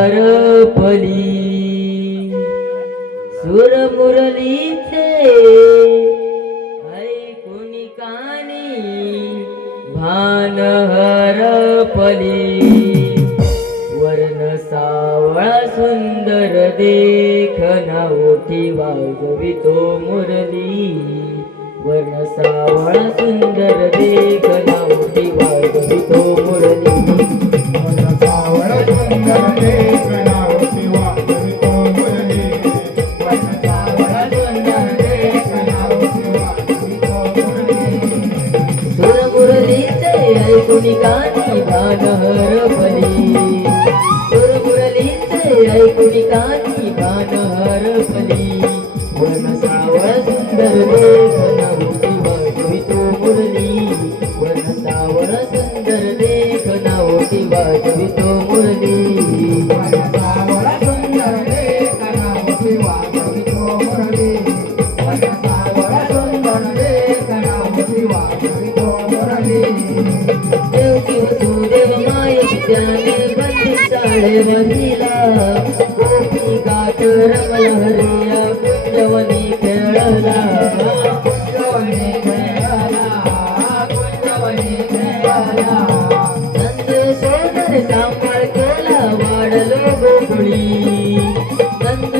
हरपली सुर मुरलीचे ऐकून कानी भान हरपली वर्ण सावळा सुंदर देखना ओठी वाजवितो मुरली. वर्ण सावळा सुंदर देखना ओठी वाजवितो मुरली. सावळ सुंदर ऐकून कानी भान हरपली सुर मुरलीचे ऐकून कानी भान हरपली वन सावळ सुंदर देखना ओटी वाजवितो मुरली. वन सावळ सुंदर मुरली सावळ सुंदर त्याने बंदी साळे बहिला गोपी गाठ रमलहरिया कुंजवनी खेळला कुंजवनी खेळाला, कुंजवनी नंद सांभाळ केला वाढलो गोकुळी नंद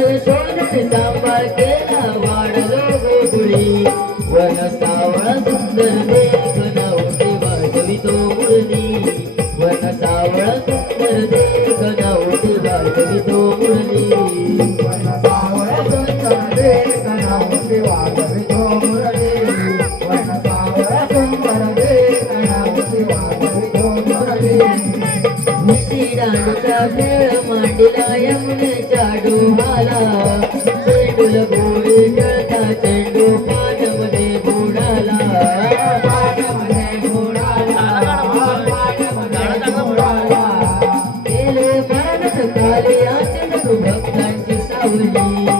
सांभाळ केला वाढलो गोकुळी सुंदर मांडीला यमुनेच्या डोहाला चेंडूल गोळी खेळता चेंडू पाण्यामध्ये बुडाला पाण्यामध्ये बुडाला, गेले मरण भक्तांची सावली.